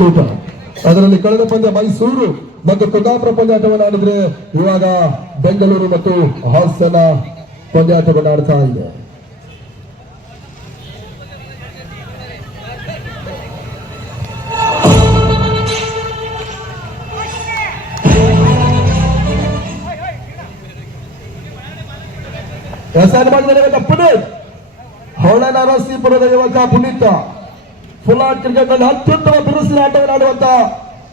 ಕೂಟ. ಅದರಲ್ಲಿ ಕಳೆದ ಪಂದ್ಯ ಮೈಸೂರು ಮತ್ತು ಕುಂದಾಪುರ ಪಂದ್ಯಾಟವನ್ನು ಆಡಿದ್ರೆ ಇವಾಗ ಬೆಂಗಳೂರು ಮತ್ತು ಹಾಸನ ಪಂದ್ಯಾಟವನ್ನು ಆಡ್ತಾ ಇದೆ. ಪುನೀತ್ ಹೊಳೆನರಸೀಪುರದ ಯುವಕ ಪುನೀತ ಫುಲ್ಲಾಟ್ ಕ್ರಿಕೆಟ್ ನಲ್ಲಿ ಅತ್ಯುತ್ತಮ ಬಿರುಸಿನ ಆಟವನ್ನು ಆಡುವಂತ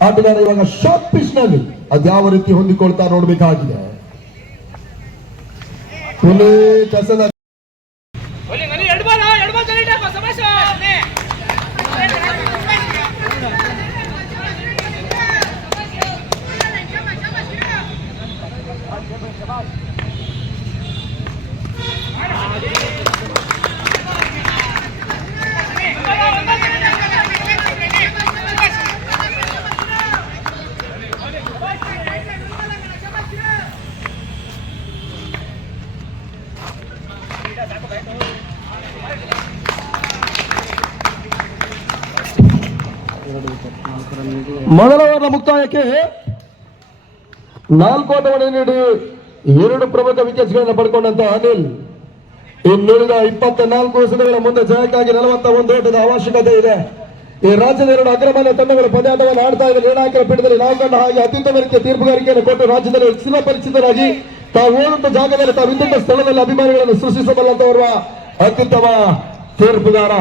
ಆಟಗಾರ ಇವಾಗ ಶಾರ್ಟ್ ಪಿಚ್ ನಲ್ಲಿ ಅದ್ಯಾವ ರೀತಿ ಹೊಂದಿಕೊಳ್ತಾ ನೋಡಬೇಕಾಗಿದೆ. ಪುನೀತ್ ಮೊದಲ ಓವರ್ನ ಮುಕ್ತಾಯಕ್ಕೆ 4 ಓಟವನ್ನು ನೀಡಿ 2 ಪ್ರಮುಖ ವಿಕೆಟ್ಗಳನ್ನು ಪಡ್ಕೊಂಡಂತ ಅನಿಲ್ ಇನ್ನುಳಿದ 24 ಎಸೆತಗಳ ಮುಂದೆ ಜಯಕ್ಕಾಗಿ 41 ಓಟದ ಅವಶ್ಯಕತೆ ಇದೆ. ಈ ರಾಜ್ಯದ 2 ಅಗ್ರಮಾನ್ಯ ತಂಡಗಳು ಪಂದ್ಯಾಟವನ್ನು ಆಡ್ತಾ ಇದ್ದಾರೆ. ನಿರ್ಣಾಯಕರ ಪೀಠದಲ್ಲಿ ನಾವು ಕಂಡ ಹಾಗೆ ಅತ್ಯುತ್ತಮ ರೀತಿಯ ತೀರ್ಪುಗಾರಿಕೆಯನ್ನು ಕೊಟ್ಟು ರಾಜ್ಯದಲ್ಲಿ ಚಿರಪರಿಚಿತರಾಗಿ ತಾವು ಹೋದಂತ ಜಾಗದಲ್ಲಿ ತಾವು ಇದ್ದಂತ ಸ್ಥಳದಲ್ಲಿ ಅಭಿಮಾನಿಗಳನ್ನು ಸೃಷ್ಟಿಸಬಲ್ಲಂತವರ ಅತ್ಯುತ್ತಮ ತೀರ್ಪುಗಾರ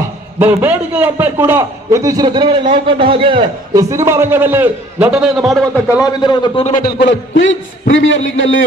ಬೇಡಿಕೆ ಅಂಪೈರ್ ಕೂಡ ಇತ್ತೀಚಿನ ದಿನಗಳಲ್ಲಿ ನಾವು ಕಂಡ ಹಾಗೆ ಈ ಸಿನಿಮಾ ರಂಗದಲ್ಲಿ ನಟನೆಯನ್ನು ಮಾಡುವಂತ ಕಲಾವಿದರ ಒಂದು ಟೂರ್ನಮೆಂಟ್ ಕೂಡ ಕ್ವೀನ್ಸ್ ಪ್ರೀಮಿಯರ್ ಲೀಗ್ ನಲ್ಲಿ